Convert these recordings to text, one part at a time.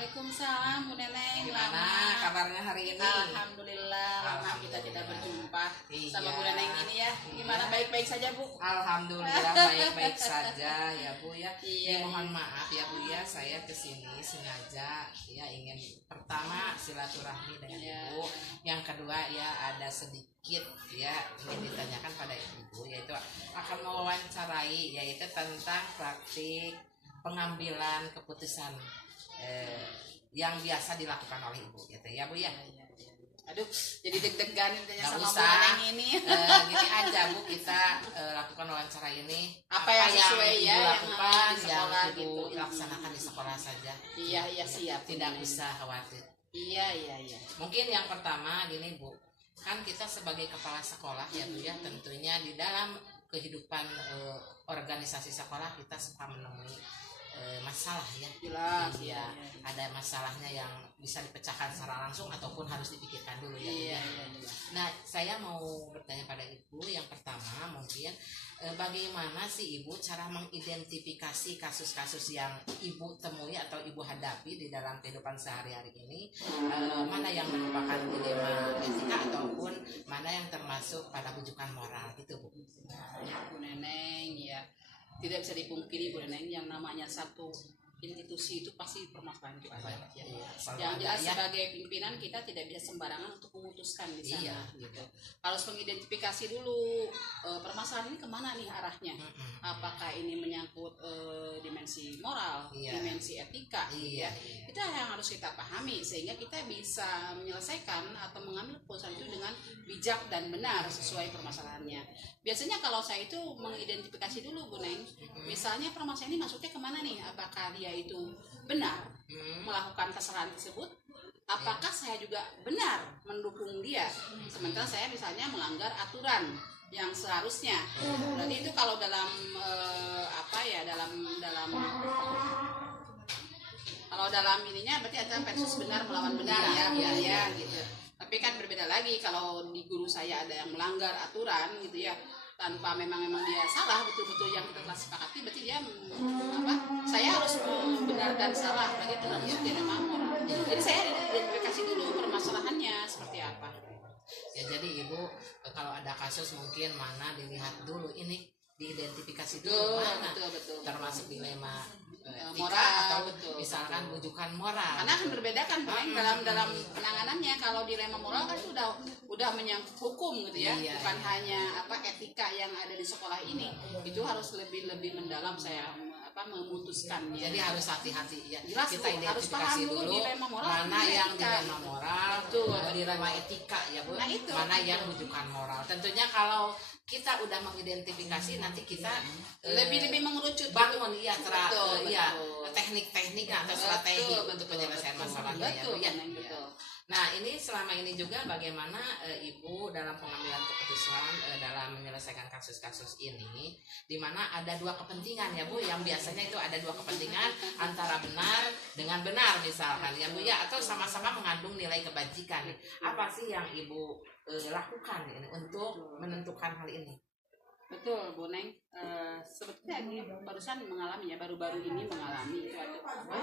Waalaikumsalam Bu Neneng. Gimana kabarnya hari ini? Alhamdulillah, lama kita tidak berjumpa sama Bu Iya. Neneng ini ya. Gimana, baik-baik saja Bu? Alhamdulillah baik-baik saja ya Bu ya. Iya. Mohon maaf ya Bu ya, saya kesini sengaja ya ingin pertama silaturahmi dengan Iya. Ibu. Yang kedua ya ada sedikit ya ingin ditanyakan pada Ibu, yaitu akan mewawancarai yaitu tentang praktik pengambilan keputusan yang biasa dilakukan oleh Ibu gitu ya Bu ya. Aduh, jadi deg-degan intinya Nggak sama Bu usah. Neneng ini. Gini aja Bu, kita lakukan wawancara ini Apa yang sesuai Ibu ya, yang lakukan, di yang sekolah Ibu gitu. laksanakan di sekolah saja. Iya, iya siap. Bu Tidak Neneng. usah khawatir. Iya, iya, iya. Mungkin yang pertama gini Bu, kan kita sebagai kepala sekolah ya Bu ya, tentunya di dalam kehidupan organisasi sekolah kita suka menemui masalah ya. Jelas Iya, ya. ada masalahnya yang bisa dipecahkan secara langsung ataupun harus dipikirkan dulu ya Bu Iya, ya. iya, jelas. Nah, saya mau bertanya pada Ibu yang pertama mungkin bagaimana sih Ibu cara mengidentifikasi kasus-kasus yang Ibu temui atau Ibu hadapi di dalam kehidupan sehari-hari ini, mana yang merupakan dilema etika ataupun mana yang termasuk pada bujukan moral gitu Bu. Ya, Bu Neneng ya. Tidak bisa dipungkiri Bu Neneng, yang namanya satu institusi itu pasti permasalahan itu ada ya. Selalu Yang ada jelas ya. sebagai pimpinan kita tidak bisa sembarangan untuk memutuskan di sana Iya, gitu. Harus mengidentifikasi dulu permasalahan ini kemana nih arahnya. Mm-mm. Apakah ini menyangkut dimensi moral, Iya. dimensi etika, Iya, ya. Itu yang harus kita pahami sehingga kita bisa menyelesaikan atau mengambil keputusan itu dengan bijak dan benar sesuai permasalahannya. Biasanya kalau saya itu mengidentifikasi dulu Bu Neng, misalnya permasalahan ini masuknya kemana nih? Apakah dia itu benar melakukan kesalahan tersebut? Apakah saya juga benar mendukung dia? Sementara saya misalnya melanggar aturan yang seharusnya. Berarti itu kalau dalam kalau dalam ininya berarti ada versus benar melawan benar ya, Iya, ya gitu. Tapi kan berbeda lagi kalau di guru saya ada yang melanggar aturan gitu ya, tanpa memang dia salah betul-betul yang kita telah sepakati, berarti dia saya harus benar dan salah, berarti itu harus dilema moral. Jadi saya identifikasi dulu permasalahannya seperti apa. Ya jadi Ibu kalau ada kasus mungkin mana dilihat dulu ini diidentifikasi dulu mana Betul. termasuk dilema etika Moral, atau betul, misalkan bujukan moral. Karena kan berbeda kan Bu Neng, dalam penanganannya. Kalau dilema moral kan itu udah menyangkut hukum gitu ya, Iya, bukan iya. hanya etika yang ada di sekolah ini. Itu harus lebih mendalam saya memutuskan ya. Jadi harus hati-hati ya. Jelas, Kita Bu, harus paham identifikasi dulu dulu dilema moral mana dan yang etika. dilema moral, Betul. dilema etika ya Bu. Nah, itu. Mana yang bujukan moral. Tentunya kalau kita udah mengidentifikasi nanti kita lebih mengerucut bangun ya Betul. teknik-teknik atau strategi untuk penyelesaian masalahnya ya Bu Betul, ya. Neng, betul. Nah ini selama ini juga bagaimana Ibu dalam pengambilan keputusan dalam menyelesaikan kasus-kasus ini, di mana ada dua kepentingan ya Bu, yang biasanya itu ada dua kepentingan antara benar dengan benar misalkan ya Bu ya, atau sama-sama mengandung nilai kebajikan. Apa sih yang Ibu lakukan ini untuk menentukan hal ini? Betul Bu Neng, sebetulnya ini barusan mengalami ya, baru-baru ini mengalami itu ada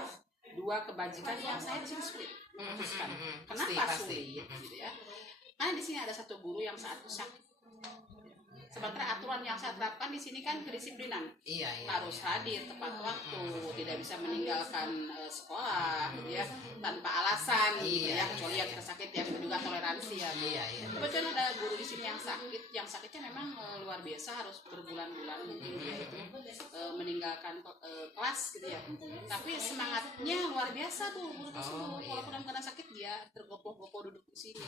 dua kebajikan yang saya di sini sulit memutuskan. Kenapa Pasti. sulit gitu ya? Karena di sini ada satu guru yang saat itu sakit. Sementara aturan yang saya terapkan di sini kan kedisiplinan. Iya. Harus hadir tepat waktu, tidak bisa meninggalkan sekolah gitu ya, tanpa alasan gitu ya, kecuali yang kita sakit ya, kita juga toleransi ya. Iya. Kebetulan ada guru di sini yang sakitnya memang luar biasa, harus berbulan-bulan mungkin dia itu meninggalkan kelas gitu ya. Tapi semangatnya luar biasa tuh guru tersebut, walaupun dalam keadaan sakit dia tergopoh-gopoh duduk di sini.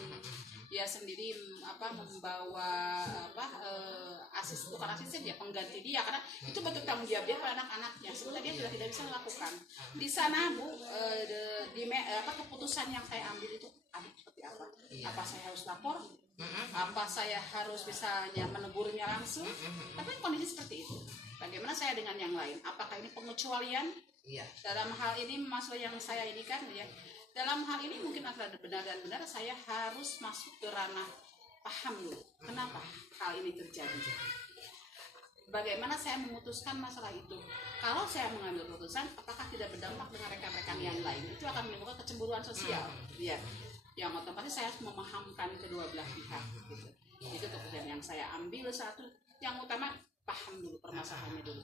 Dia sendiri membawa bukan asisten ya, pengganti dia, karena itu bentuk tanggung jawab dia pada anak-anaknya. Sebenarnya dia sudah tidak bisa melakukan. Di sana Bu, keputusan yang saya ambil itu seperti apa? Apa saya harus lapor? Apa saya harus misalnya menegurnya langsung? Tapi kondisi seperti itu. Bagaimana saya dengan yang lain? Apakah ini pengecualian? Iya. Dalam hal ini masalah yang saya ini kan ya, dalam hal ini mungkin antara benar dan benar saya harus masuk ke ranah paham dulu kenapa hal ini terjadi. bagaimana saya memutuskan masalah itu. Kalau saya mengambil keputusan, apakah tidak berdampak dengan rekan-rekan yang lain? Itu akan menimbulkan kecemburuan sosial, ya. Yang otomatis saya harus memahamkan kedua belah pihak. Gitu. Itu keputusan yang saya ambil satu. Yang utama paham dulu permasalahannya dulu.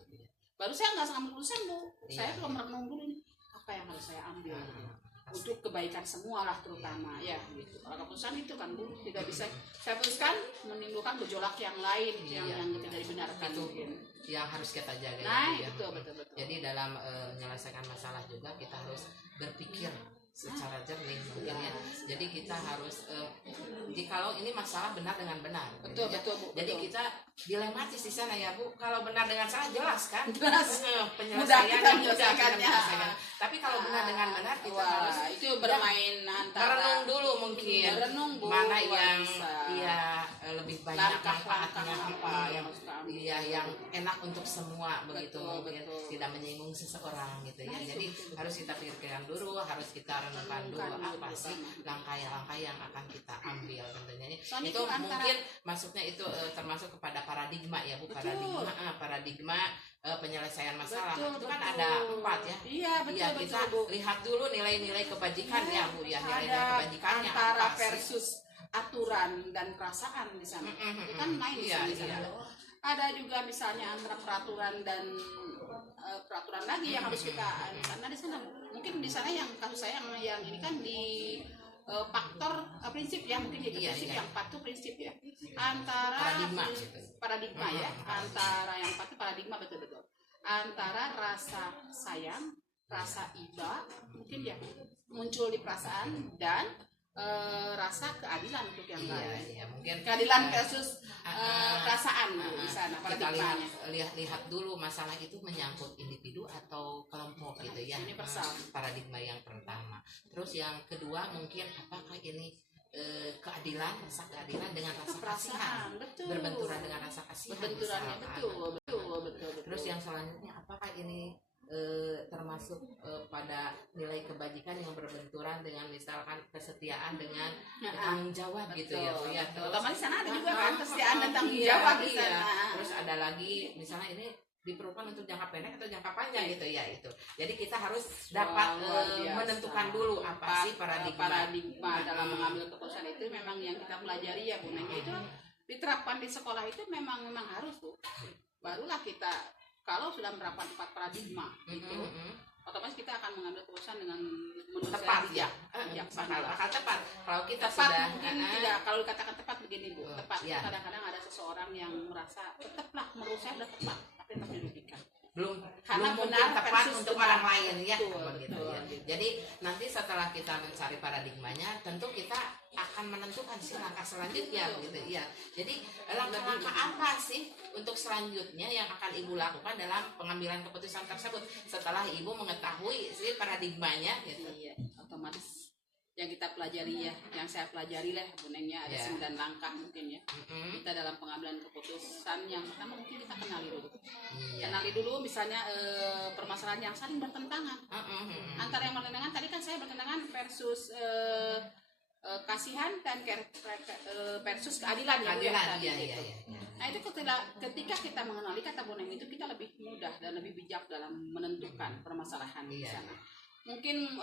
Baru saya nggak ngambil keputusan Bu. Saya belum merenung dulu nih apa yang harus saya ambil. Untuk kebaikan semua lah terutama ya gitu. Kalau keputusan itu kan Bu tidak bisa saya putuskan menimbulkan gejolak yang lain yang tidak dibenarkan itu mungkin. yang harus kita jaga Nah, ya. betul. Jadi dalam menyelesaikan masalah juga kita harus berpikir secara jernih mungkin ya. Jadi kita harus jikalau ini masalah benar dengan benar. Betul ya. Bu. Jadi betul. kita dilematis di sana ya Bu. Kalau benar dengan salah jelas kan? Jelas. Mudah Penyelesaian kita yang menyelesaikannya. Tapi kalau benar dengan benar kita Wah, harus itu bermain antara merenung dulu mungkin. merenung, Bu, mana luar yang biasa. lebih banyak Langkah-langkah manfaatnya apa yang harus kita ambil. Iya, yang enak untuk semua begitu Betul, mungkin betul. tidak menyinggung seseorang gitu ya. Nah, itu Jadi betul. harus kita pikirkan dulu, harus kita renungkan dulu apa sih langkah-langkah yang akan kita ambil tentunya. Soalnya Itu itu antara- mungkin masuknya itu termasuk kepada paradigma ya Bu, Betul. paradigma penyelesaian masalah. Betul, Itu kan betul. ada 4 ya. Iya, betul, Iya, kita betul, Bu. lihat dulu nilai-nilai kebajikan ya Bu ya, nilai-nilai Ada kebajikannya antara apa sih? versus aturan dan perasaan di sana. Itu kan main di Iya, sana. iya. Ada juga misalnya antara peraturan dan peraturan lagi yang harus kita karena di sana mungkin di sana yang kasus saya yang ini kan di faktor prinsip ya mungkin itu Iya, prinsip iya. yang patuh prinsip ya antara Paradigma gitu. paradigma ya antara yang patuh paradigma betul-betul antara rasa sayang rasa iba mungkin ya muncul di perasaan dan rasa keadilan untuk yang lain. Iya, mungkin Keadilan versus perasaan di sana kita paradigmanya. lihat dulu masalah itu menyangkut individu atau kelompok gitu ya. Universal. Paradigma yang pertama. Terus yang kedua mungkin apakah ini keadilan, rasa keadilan dengan rasa kasihan, betul. berbenturan dengan rasa kasihan. Berbenturannya misalkan. betul. Terus yang selanjutnya apakah ini termasuk pada nilai kebajikan yang berbenturan dengan misalkan kesetiaan dengan tanggung jawab gitu ya Bu ya. Terus Otomatis sana ada juga kan kesetiaan dan tanggung iya, jawab di iya. sana. Terus ada lagi misalnya ini diperlukan untuk jangka pendek atau jangka panjang gitu ya itu. Jadi kita harus dapat Luar biasa. menentukan dulu apa sih paradigma dalam mengambil keputusan itu memang yang kita pelajari ya Bu Neng. Itu diterapkan di sekolah itu memang harus Bu. Barulah kita kalau sudah menerapkan 4 paradigma itu otomatis kita akan mengambil keputusan dengan menurut tepat saya ya. bijaksana. Bakal tepat. Kalau kita Tepat sudah mungkin tidak kalau dikatakan tepat begini Bu tepat ya. kadang-kadang ada seseorang yang merasa tetaplah menurut saya sudah tepat tapi tetap dirugikan belum Karena mungkin benar tepat versus untuk benar. orang lain ya Betul, begitu betul. ya. Jadi nanti setelah kita mencari paradigmanya tentu kita akan menentukan sih langkah selanjutnya gitu ya. Jadi langkah-langkah apa sih untuk selanjutnya yang akan Ibu lakukan dalam pengambilan keputusan tersebut setelah Ibu mengetahui sih paradigmanya gitu. Iya, otomatis yang kita pelajari ya, yang saya pelajari lah Bu Neng ya, ada 9 langkah mungkin ya. Kita dalam pengambilan keputusan yang pertama mungkin kita kenali dulu. Iya. Kenali dulu misalnya permasalahan yang saling bertentangan. Antara yang bertentangan tadi kan saya bertentangan versus kasihan dan versus keadilan ya Bu, yang Keadilan, tadi iya, gitu. iya. Nah itu ketika kita mengenali kata Bu Neng itu kita lebih mudah dan lebih bijak dalam menentukan permasalahan di Iya. sana. Mungkin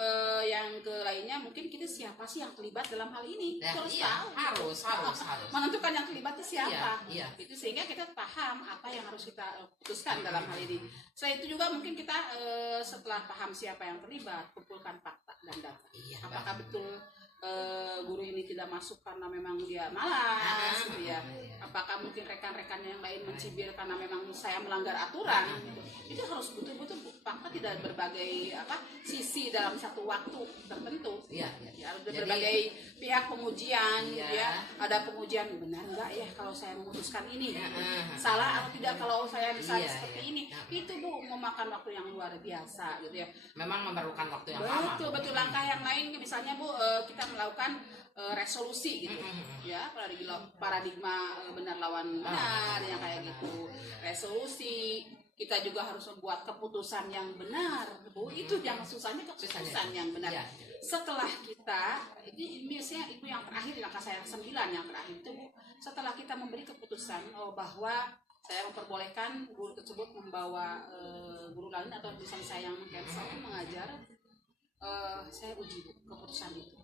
yang ke lainnya mungkin kita siapa sih yang terlibat dalam hal ini Nah, terus iya, tahu harus menentukan yang terlibat itu siapa Iya. itu sehingga kita paham apa yang harus kita putuskan dalam hal ini. Selain itu juga mungkin kita setelah paham siapa yang terlibat kumpulkan fakta dan data. Iya, Apakah betul guru ini tidak masuk karena memang dia malas gitu ya? Apakah mungkin rekan-rekan yang lain mencibir karena memang saya melanggar aturan? Itu harus betul-betul fakta tidak berbagai sisi dalam satu waktu tertentu. Iya. Ya, harus berbagai pihak pengujian, Iya. ya. Ada pengujian benar nggak ya kalau saya memutuskan ini, salah atau tidak kalau saya misalnya Iya, seperti iya. ini, itu Bu memakan waktu yang luar biasa gitu ya. Memang memerlukan waktu yang lama. Betul langkah yang lain misalnya Bu kita melakukan resolusi gitu, ya paradigma benar lawan benar yang kayak gitu, resolusi. Kita juga harus membuat keputusan yang benar, Bu. Itu yang susahnya keputusan yang benar. Iya. Setelah kita, ini biasanya itu yang terakhir, langkah saya 9 yang terakhir itu Bu. Setelah kita memberi keputusan bahwa saya memperbolehkan guru tersebut membawa guru lain atau misalnya saya yang cancel mengajar, saya uji keputusan itu.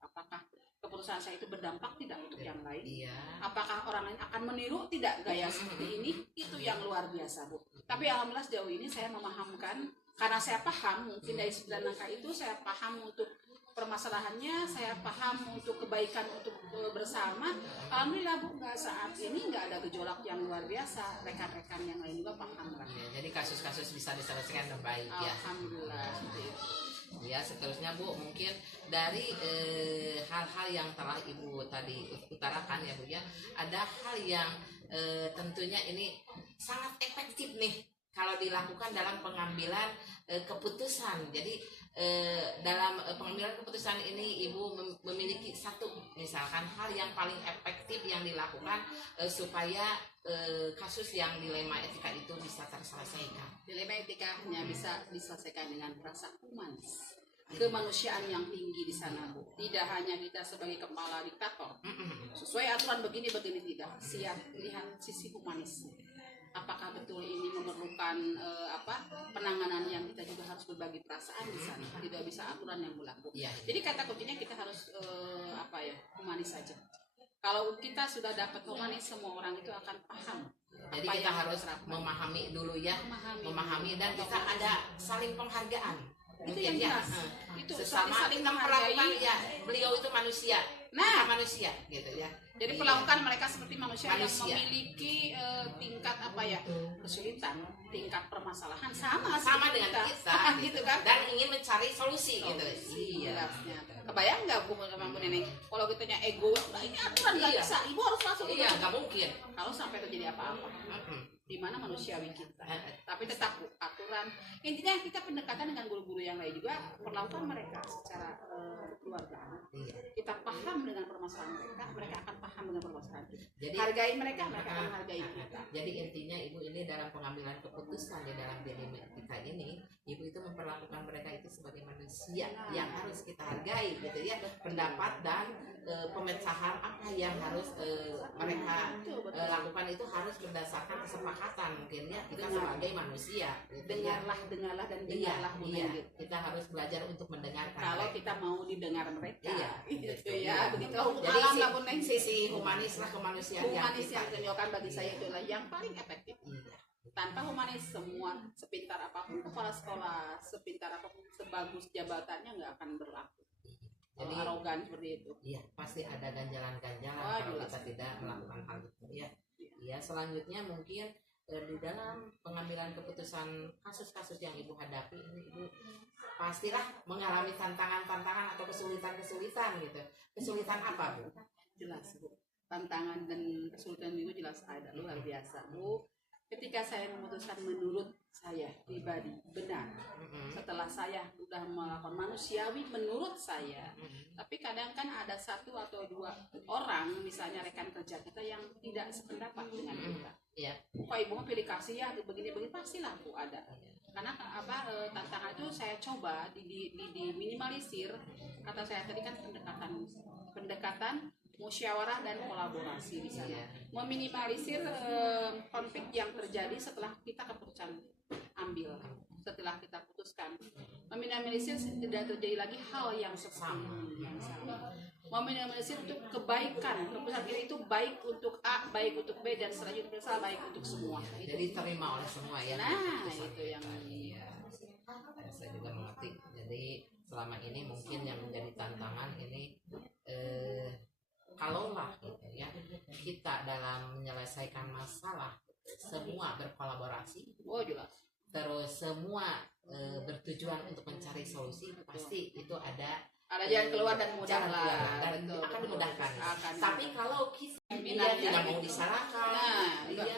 Apakah keputusan saya itu berdampak tidak untuk yang lain? Iya. Apakah orang lain akan meniru tidak gaya seperti ini? Itu yang luar biasa, Bu. Tapi alhamdulillah sejauh ini saya memahamkan, karena saya paham mungkin dari 9 langkah itu saya paham untuk permasalahannya, saya paham untuk kebaikan untuk bersama. Alhamdulillah Bu, saat ini nggak ada gejolak yang luar biasa. Rekan-rekan yang lain juga paham lah. Ya, jadi kasus-kasus bisa diselesaikan dengan baik ya. Alhamdulillah seperti itu. Ya, seterusnya Bu, mungkin dari hal-hal yang telah Ibu tadi utarakan ya Bu ya, ada hal yang tentunya ini sangat efektif nih kalau dilakukan dalam pengambilan keputusan. Jadi dalam pengambilan keputusan ini Ibu memiliki satu misalkan hal yang paling efektif yang dilakukan supaya kasus yang dilema etika itu bisa terselesaikan. Dilema etikanya bisa diselesaikan dengan rasa humanis, kemanusiaan yang tinggi di sana Bu. Tidak hanya kita sebagai kepala diktator sesuai aturan begini tidak, siap lihat sisi humanis. Apakah betul ini memerlukan penanganan yang kita juga harus berbagi perasaan di sana, tidak bisa aturan yang berlaku. Ya. Jadi kata kuncinya kita harus humanis saja. Kalau kita sudah dapat humanis, semua orang itu akan paham. Jadi kita harus memahami dulu ya, memahami dan kita ada saling penghargaan. Itu yang jelas. Itu sesama saling kita menghargai. memperlakukan ya, beliau itu manusia. Nah, manusia gitu ya. Jadi Iya. perlakukan mereka seperti manusia yang Manusia. memiliki tingkat kesulitan, tingkat permasalahan sama seperti dengan kita gitu kan? Dan ingin mencari solusi gitu. Iya. Kebayang nggak Bu sama Bu Neneng? Kalau kitanya ego, nah ini aturan nggak Iya. bisa, Ibu harus masuk. Iya, nggak mungkin. Kalau sampai terjadi apa-apa, di mana manusiawi kita. Tapi tetap Bu, aturan. Intinya kita pendekatan dengan guru-guru yang lain juga, perlakukan mereka secara keluargaan. Iya. Kita paham dengan permasalahan mereka, mereka akan paham dengan permasalahan kita. Jadi Hargai mereka, mereka akan hargai kita. Jadi intinya Ibu ini dalam pengambilan keputusan di dalam dilema etika ini, Ibu itu memperlakukan mereka itu sebagai manusia yang harus kita hargai gitu ya. Pendapat dan pemecahan apa yang harus mereka lakukan itu harus berdasarkan kesepakatan mungkin ya kita sebagai manusia gitu ya. Dengarlah dan Iya, dengarlah Bu iya. Neneng. Kita harus belajar untuk mendengarkan. Kalau mereka. kita mau didengar mereka, Iya, gitu iya. ya, begitu. Jadi Alam lah Bu Neng. sisi humanis lah kemanusiaan Humanis yang kita. ditunjukkan bagi saya itulah yang paling efektif. Iya. Tanpa humanis semua sepintar apapun kepala sekolah, sepintar apapun, sebagus jabatannya nggak akan berlaku. Jadi Arogan seperti itu. iya pasti ada ganjalan-ganjalan Oh, kalau jelas. kita tidak melakukan hal itu ya. Ya selanjutnya mungkin di dalam pengambilan keputusan kasus-kasus yang Ibu hadapi ini Ibu pastilah mengalami tantangan-tantangan atau kesulitan-kesulitan gitu. Kesulitan apa Bu? Jelas Bu. Tantangan dan kesulitan itu jelas ada, luar biasa Bu. Ketika saya memutuskan menurut saya pribadi benar, setelah saya sudah melakukan manusiawi menurut saya, tapi kadang kan ada satu atau dua orang misalnya rekan kerja kita yang tidak sependapat dengan kita. Iya. Kok Ibu mau pilih kasih ya begini-begini, pastilah Bu ada. Karena tantangan itu saya coba diminimalisir. Kata saya tadi kan pendekatan musyawarah dan kolaborasi di sana. Meminimalisir konflik yang terjadi setelah kita keputusan ambil, setelah kita putuskan. Meminimalisir tidak terjadi lagi hal yang sama. Meminimalisir untuk kebaikan. Keputusan kita itu baik untuk A, baik untuk B, dan selanjutnya baik untuk semua. Jadi terima oleh semua ya. Nah, itu yang saya juga mengerti. Jadi selama ini mungkin yang menjadi tantangan ini kalaulah gitu ya kita dalam menyelesaikan masalah semua berkolaborasi, jelas. terus semua bertujuan untuk mencari solusi, pasti itu ada jalan keluar dan mudah jalan keluar lah. dan Betul, akan betul. dimudahkan. Akan Tapi kalau kita Pimpinannya tidak mau disalahkan, Nah, iya,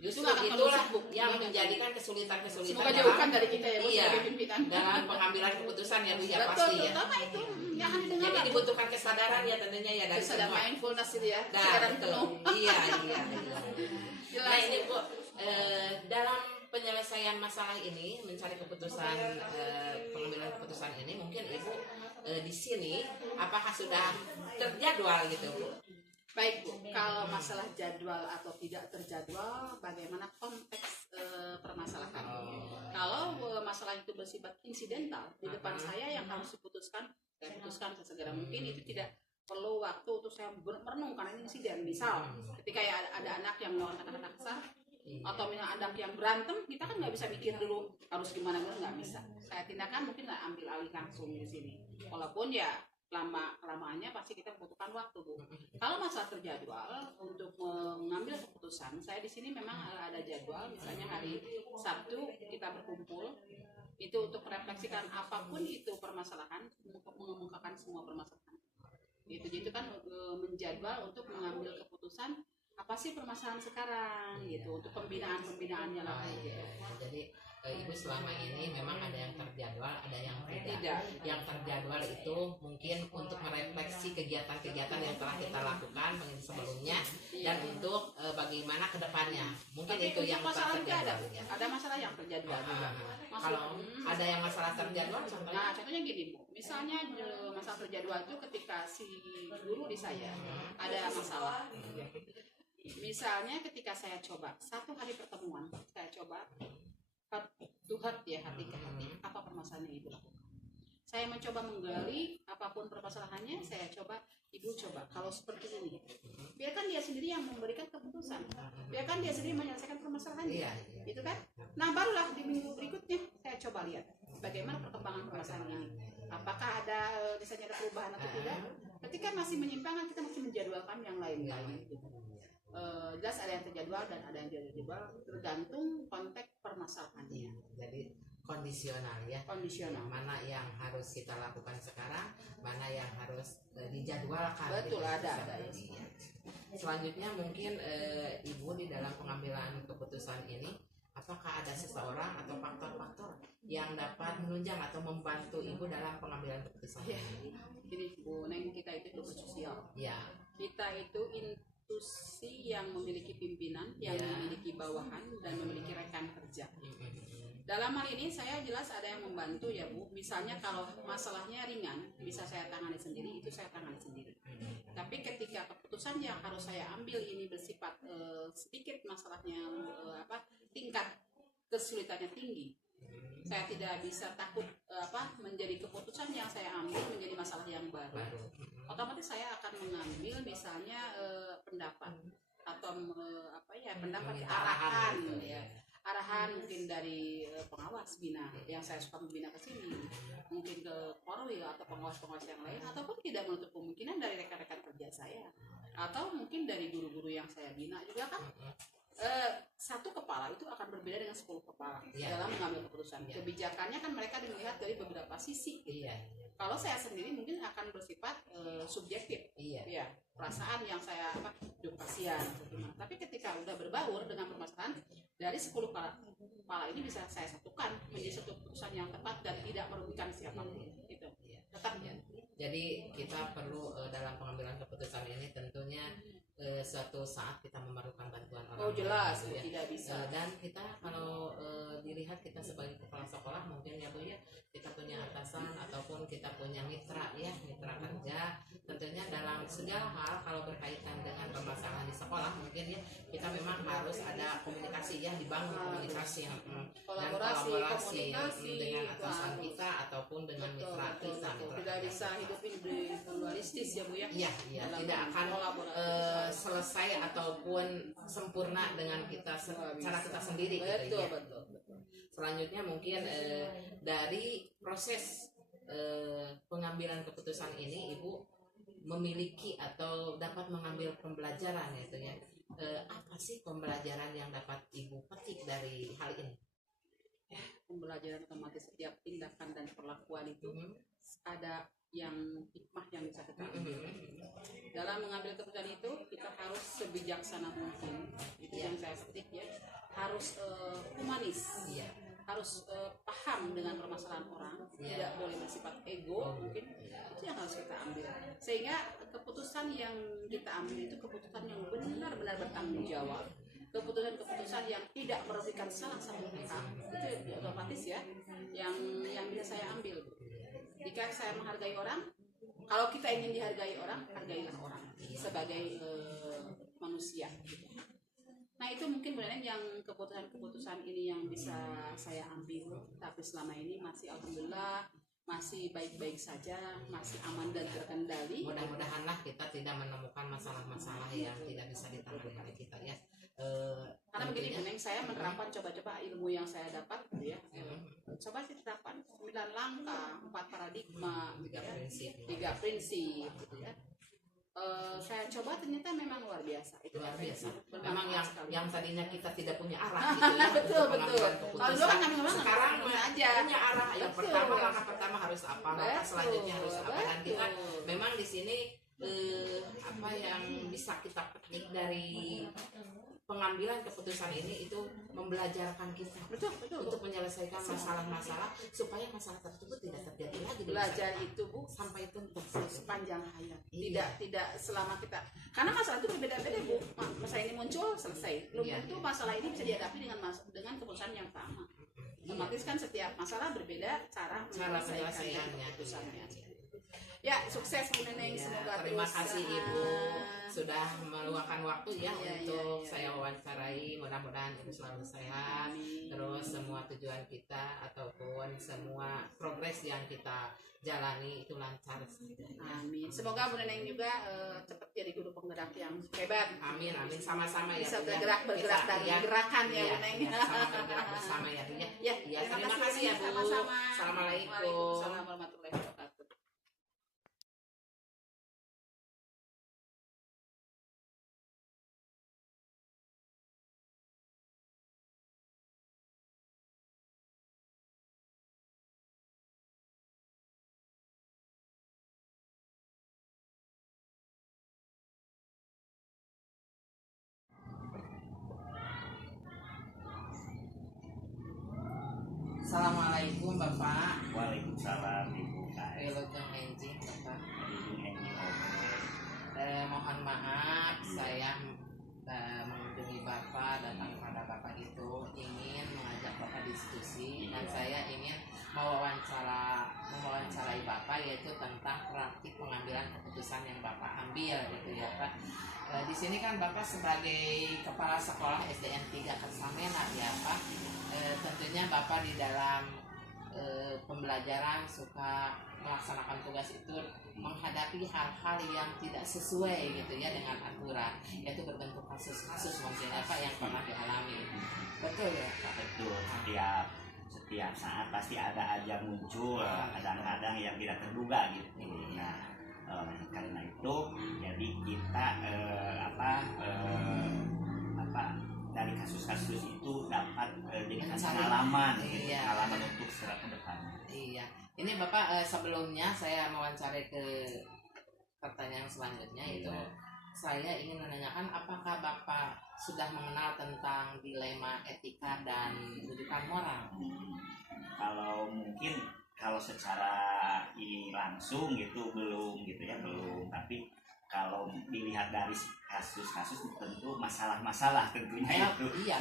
justru Itu akan itulah kondusif, Bu. yang Iya, menjadikan kesulitan-kesulitan semoga dalam jauhkan dari kita ya Bu Iya. sebagai pimpinan. dalam pengambilan keputusan ya Bu ya Betul, pasti ya. terutama itu jangan didengar Jadi lah, Bu. dibutuhkan kesadaran ya tentunya ya dari Kesadaran semua. mindfulness itu ya, Nah, kesadaran betul. penuh. Iya. Jelas. Nah ini Bu, dalam penyelesaian masalah ini, mencari keputusan, pengambilan keputusan ini, mungkin Ibu di sini apakah sudah terjadwal gitu Bu? Baik Bu, kalau masalah jadwal atau tidak terjadwal, bagaimana konteks permasalahan? Kalau masalah itu bersifat insidental, di depan saya yang harus diputuskan, saya putuskan sesegera mungkin, itu tidak perlu waktu untuk saya merenung karena ini insiden. Misal, ketika ya ada anak yang melakukan kata-kata kasar, atau misalnya anak yang berantem, kita kan nggak bisa mikir dulu harus gimana, nggak bisa. Saya tindakan mungkin nggak ambil alih langsung di sini, walaupun ya lama-lamaannya pasti kita membutuhkan waktu Bu. Kalau masalah terjadwal untuk mengambil keputusan, saya di sini memang ada jadwal, misalnya hari Sabtu kita berkumpul itu untuk merefleksikan apapun itu permasalahan, untuk mengemukakan semua permasalahan. Itu kan menjadwal untuk mengambil keputusan apa sih permasalahan sekarang gitu, untuk pembinaannya lah gitu. Jadi Ibu selama ini memang ada yang terjadwal, ada yang tidak. Yang terjadwal itu mungkin untuk merefleksi kegiatan-kegiatan yang telah kita lakukan sebelumnya dan untuk bagaimana kedepannya. Mungkin tapi itu yang terjadwal. Ada masalah yang terjadwal juga. Kalau ada yang masalah terjadwal, contohnya gini Bu, misalnya masalah terjadwal itu ketika si guru di saya ada masalah. Misalnya ketika saya coba satu hari pertemuan, saya coba heart to heart ya, hati ke hati, apa permasalahan yang Ibu lakukan. Saya mencoba menggali apapun permasalahannya, saya coba, Ibu coba kalau seperti ini, biarkan dia sendiri yang memberikan keputusan, biarkan dia sendiri menyelesaikan permasalahannya, gitu kan. Nah barulah di minggu berikutnya saya coba lihat bagaimana perkembangan permasalahan ini, apakah ada misalnya ada perubahan atau tidak. Ketika masih menyimpang, kita masih menjadwalkan yang lain-lain. Jelas ada yang terjadwal dan ada yang tidak terjadwal, tergantung konteks permasalahannya. Jadi kondisional ya. Kondisional. Mana yang harus kita lakukan sekarang, mana yang harus dijadwalkan. Betul, ada. Selanjutnya mungkin Ibu di dalam pengambilan keputusan ini, apakah ada seseorang atau faktor-faktor yang dapat menunjang atau membantu Ibu dalam pengambilan keputusan? Ya, ini Bu Neng, kita itu hidup sosial. Ya. Kita itu institusi yang memiliki pimpinan, yang memiliki bawahan dan memiliki rekan kerja. Dalam hal ini saya jelas ada yang membantu ya Bu. Misalnya kalau masalahnya ringan, bisa saya tangani sendiri, itu saya tangani sendiri. Tapi ketika keputusan yang harus saya ambil ini bersifat sedikit masalahnya tingkat kesulitannya tinggi, saya tidak bisa takut menjadi keputusan yang saya ambil menjadi masalah yang baru. Otomatis saya akan mengambil misalnya pendapat atau pendapat arahan ya. Arahan mungkin dari pengawas bina yang saya suka membina ke sini, mungkin ke korwil atau pengawas-pengawas yang lain, ataupun tidak menutup kemungkinan dari rekan-rekan kerja saya, atau mungkin dari guru-guru yang saya bina juga kan. Satu kepala itu akan berbeda dengan 10 kepala dalam mengambil keputusan. Kebijakannya kan mereka dilihat dari beberapa sisi. Kalau saya sendiri mungkin akan bersifat subjektif, ya perasaan yang saya kasihan. Tapi ketika udah berbaur dengan permasalahan, dari 10 kepala ini bisa saya satukan menjadi satu keputusan yang tepat dan tidak merugikan siapapun. Itu tetap ya. Jadi kita perlu dalam pengambilan keputusan ini tentunya suatu saat kita memerlukan bantuan orang. Oh jelas, ya. Tidak bisa. Dan kita kalau dilihat kita sebagai kepala sekolah mungkin ya Bu ya, kita punya atasan ataupun kita punya mitra ya, mitra kerja. Tentunya dalam segala hal kalau berkaitan dengan permasalahan di sekolah mungkin ya kita memang harus ada komunikasi ya, dibangun komunikasi yang dan kolaborasi dengan atasan kita ataupun dengan mitra kita. Tidak bisa hidup individualistis ya Bu ya. Iya, tidak akan selesai ataupun sempurna dengan kita cara kita sendiri. Betul. Selanjutnya mungkin dari proses pengambilan keputusan ini Ibu memiliki atau dapat mengambil pembelajaran gitu ya. Apa sih pembelajaran yang dapat Ibu petik dari hal ini? Pembelajaran otomatis setiap tindakan dan perlakuan itu ada yang hikmah yang bisa kita ambil. Dalam mengambil keputusan itu kita harus sebijaksana mungkin. Itu yang saya petik ya. Harus humanis. Harus paham dengan permasalahan orang. Tidak boleh bersifat ego mungkin. Itu yang harus kita ambil. Sehingga keputusan yang kita ambil itu keputusan yang benar-benar bertanggung jawab. Keputusan-keputusan yang tidak merugikan salah satu pihak. Itu otomatis ya yang bisa saya ambil. Jika saya menghargai orang, kalau kita ingin dihargai orang, hargailah orang. sebagai manusia. Nah itu mungkin benar yang keputusan ini yang bisa saya ambil, tapi selama ini masih alhamdulillah masih baik-baik saja, masih aman dan terkendali. Mudah-mudahanlah kita tidak menemukan masalah-masalah yang tidak bisa ditangani oleh kita ya. Karena begini Neng, saya menerapkan coba-coba ilmu yang saya dapat gitu ya. Coba sih terapkan 9 langkah, 4 paradigma, 3 prinsip gitu ya. Saya coba ternyata memang luar biasa. Itu luar biasa. Memang yang tadinya kita tidak punya arah gitu ya. betul. Kalau dulu kan sekarang aja punya arah. Yang pertama, langkah pertama harus apa, langkah selanjutnya harus apa, dan kita memang di sini apa yang bisa kita petik dari pengambilan keputusan ini itu membelajarkan kita betul. untuk menyelesaikan masalah-masalah supaya masalah tersebut tidak terjadi lagi. Belajar itu Bu sampai tuntas sepanjang hayat. Iya. Tidak selama kita, karena masalah itu berbeda-beda Bu. Masalah ini muncul selesai. Belum tentu masalah ini bisa dihadapi dengan keputusan yang sama. Otomatis kan setiap masalah berbeda cara menyelesaikannya. Ya, sukses Bu Neneng, semoga terima kasih Ibu sudah meluangkan waktu ya Iya, untuk iya. saya wawancarai. Mudah-mudahan Ibu selalu sehat. Terus semua tujuan kita ataupun semua progres yang kita jalani itu lancar. Amin. Semoga Bu Neneng juga cepat jadi guru penggerak yang hebat. Amin. Sama-sama ya. Bisa bergerak dari gerakan ya Bu Neneng. Sama bergerak bersama ya. Ya, terima kasih ya Bu. Sama-sama. Assalamualaikum. Waalaikumsalam warahmatullahi wabarakatuh. Assalamualaikum Bapak. Waalaikumsalam Ibu Kak. Wilujeng Enjing Bapak. Ibu Eni Mohon maaf saya mengunjungi Bapak, datang kepada Bapak itu ingin mengajak Bapak diskusi dan saya ingin mewawancarai Bapak yaitu tentang praktik pengambilan keputusan yang Bapak ambil gitu ya Pak. Di sini kan Bapak sebagai kepala sekolah SDN 3 Kersamena ya Pak. Tentunya Bapak di dalam pembelajaran suka melaksanakan tugas itu menghadapi hal-hal yang tidak sesuai gitu ya dengan aturan, yaitu berbentuk kasus-kasus mungkin apa yang pernah dialami. Betul ya Pak? Betul, setiap saat pasti ada aja muncul kadang-kadang yang tidak terduga gitu. Nah, karena itu jadi kita dari kasus-kasus itu dapat jadikan pengalaman, pengalaman untuk secara ke depan. Iya, ini Bapak sebelumnya saya mewawancarai ke pertanyaan selanjutnya itu saya ingin menanyakan apakah Bapak sudah mengenal tentang dilema etika dan rujukan moral? Kalau secara ini langsung gitu belum gitu ya, belum, tapi kalau dilihat dari kasus-kasus tentu masalah-masalah tentunya itu iya.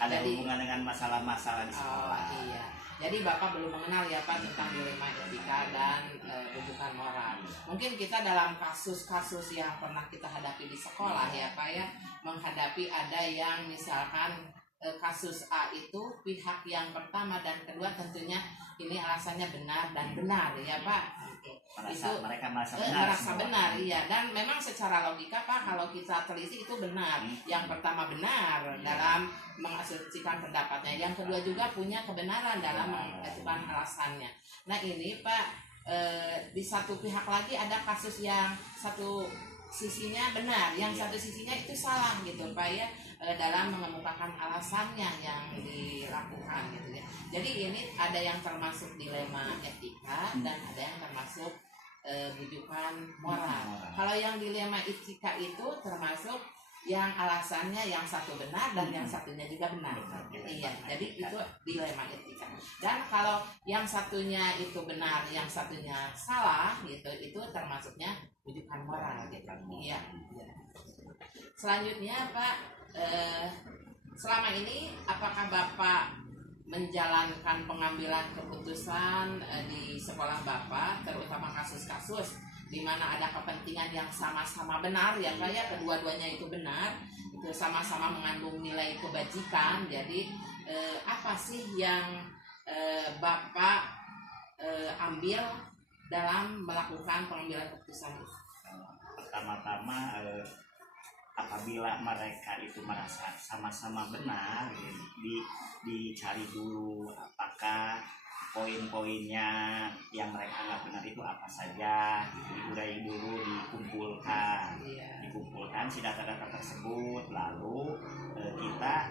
ada hubungan dengan masalah-masalah di sekolah. Iya. Jadi Bapak belum mengenal ya Pak tentang dilema etika dan rujukan moral. Mungkin kita dalam kasus-kasus yang pernah kita hadapi di sekolah ya Pak ya, menghadapi ada yang misalkan kasus A itu pihak yang pertama dan kedua tentunya ini alasannya benar dan benar ya Pak. Mereka merasa benar iya, dan memang secara logika Pak kalau kita teliti itu benar. Yang pertama benar dalam mengasumsikan pendapatnya, yang kedua juga punya kebenaran dalam mengajukan alasannya. Nah ini Pak di satu pihak lagi ada kasus yang satu sisinya benar, yang satu sisinya itu salah gitu Pak ya, dalam mengemukakan alasannya yang dilakukan gitu ya. Jadi ini ada yang termasuk dilema etika dan ada yang termasuk rujukan moral. Kalau yang dilema etika itu termasuk yang alasannya yang satu benar dan yang satunya juga benar. Iya, jadi itu dilema etika. Dan kalau yang satunya itu benar, yang satunya salah gitu, itu termasuknya rujukan moral gitu. Iya. Selanjutnya Pak, selama ini apakah Bapak menjalankan pengambilan keputusan di sekolah Bapak, terutama kasus-kasus di mana ada kepentingan yang sama-sama benar ya Pak ya, kedua-duanya itu benar, itu sama-sama mengandung nilai kebajikan. Jadi apa sih yang Bapak ambil dalam melakukan pengambilan keputusan itu? Pertama-tama apabila mereka itu merasa sama-sama benar, dicari dulu apakah poin-poinnya yang mereka anggap benar itu apa saja, diurai dulu, dikumpulkan si data-data tersebut, lalu kita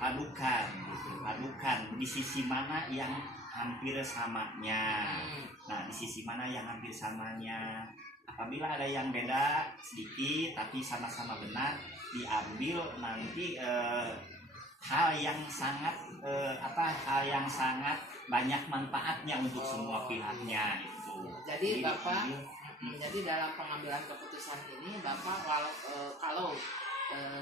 padukan di sisi mana yang hampir samanya. Nah, di sisi mana yang hampir samanya, apabila ada yang beda sedikit tapi sama-sama benar, diambil nanti hal yang sangat banyak manfaatnya untuk semua pihaknya itu. Jadi Bapak, jadi dalam pengambilan keputusan ini Bapak kalau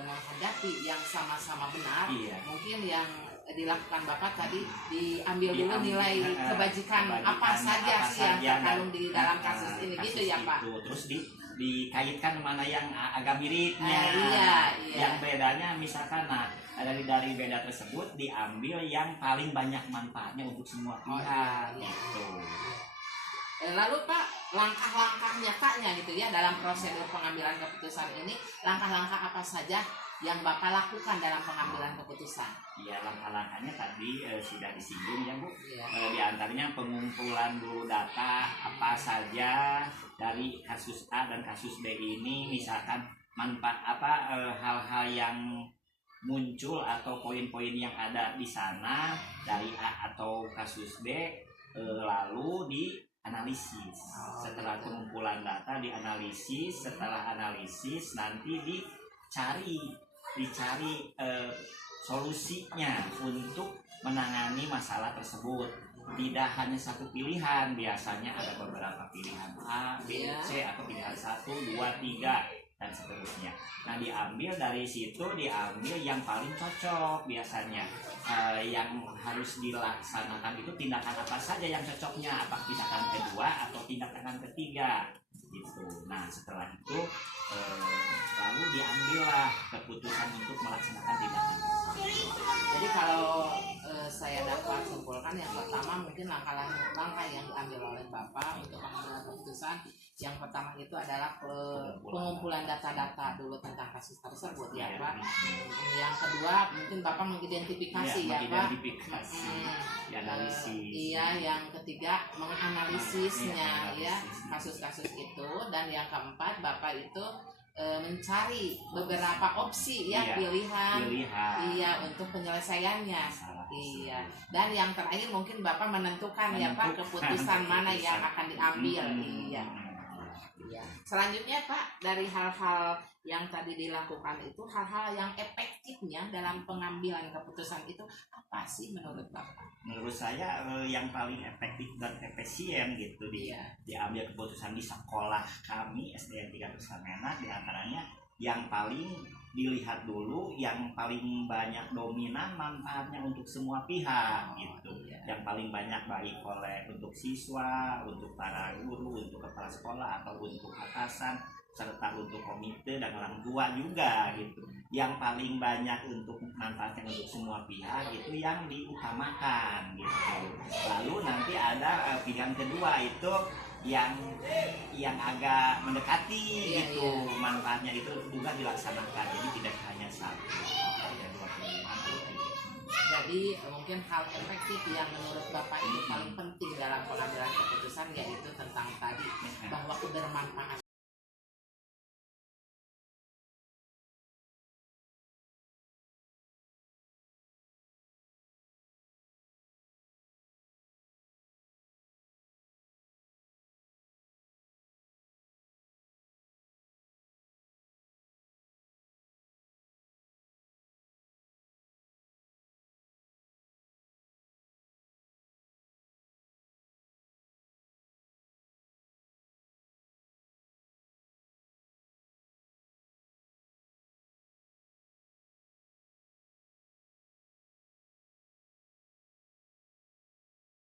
menghadapi yang sama-sama benar, mungkin yang dilakukan Bapak tadi diambil dulu nilai kebajikan apa saja sih yang terkandung di dalam kasus ini, gitu ya Pak. Terus dikaitkan mana yang agak miripnya, yang bedanya misalkan, dari beda tersebut diambil yang paling banyak manfaatnya untuk semua pihak. Gitu. Lalu Pak, langkah-langkahnya Paknya gitu ya dalam prosedur pengambilan keputusan ini, langkah-langkah apa saja yang Bapak lakukan dalam pengambilan keputusan? Ya, langkah-langkahnya tadi sudah disinggung ya Bu. Di antaranya pengumpulan dulu data apa saja dari kasus A dan kasus B ini, misalkan manfaat hal-hal yang muncul atau poin-poin yang ada di sana dari A atau kasus B, lalu dianalisis. Setelah pengumpulan data dianalisis, setelah analisis nanti dicari solusinya untuk menangani masalah tersebut. Tidak hanya satu pilihan, biasanya ada beberapa pilihan A, B, C, atau pilihan 1, 2, 3 dan seterusnya. Nah, diambil dari situ, diambil yang paling cocok biasanya. Yang harus dilaksanakan itu tindakan apa saja yang cocoknya, apa tindakan kedua atau tindakan ketiga gitu. Nah, setelah itu lalu diambillah keputusan untuk melaksanakan tindakan tersebut. Jadi kalau saya dapat simpulkan, yang pertama mungkin langkah yang diambil oleh Bapak untuk mengambil keputusan, yang pertama itu adalah pengumpulan data-data dulu tentang kasus tersebut ya Pak. Yang kedua mungkin Bapak mengidentifikasi ya Pak. Dianalisis. Yang ketiga menganalisisnya ya kasus-kasus itu, dan yang keempat Bapak itu mencari beberapa opsi pilihan untuk penyelesaiannya. Dan yang terakhir mungkin Bapak menentukan ya Pak keputusan mana yang akan diambil. Selanjutnya Pak, dari hal-hal yang tadi dilakukan itu, hal-hal yang efektifnya dalam pengambilan keputusan itu apa sih menurut Bapak? Menurut saya yang paling efektif dan efisien gitu diambil keputusan di sekolah kami SDN 3 Samenak, diantaranya yang paling dilihat dulu, yang paling banyak dominan manfaatnya untuk semua pihak gitu. Yang paling banyak baik untuk siswa, untuk para guru, untuk kepala sekolah atau untuk atasan, serta untuk komite dan orang tua juga gitu. Yang paling banyak untuk manfaatnya untuk semua pihak itu yang diutamakan gitu. Lalu nanti ada pilihan kedua itu yang agak mendekati gitu, manfaatnya itu juga dilaksanakan. Jadi tidak hanya satu, ada dua pilihan. Jadi mungkin hal efektif yang menurut Bapak ini paling penting dalam pengambilan keputusan yaitu tentang tadi bahwa kebermanfaatan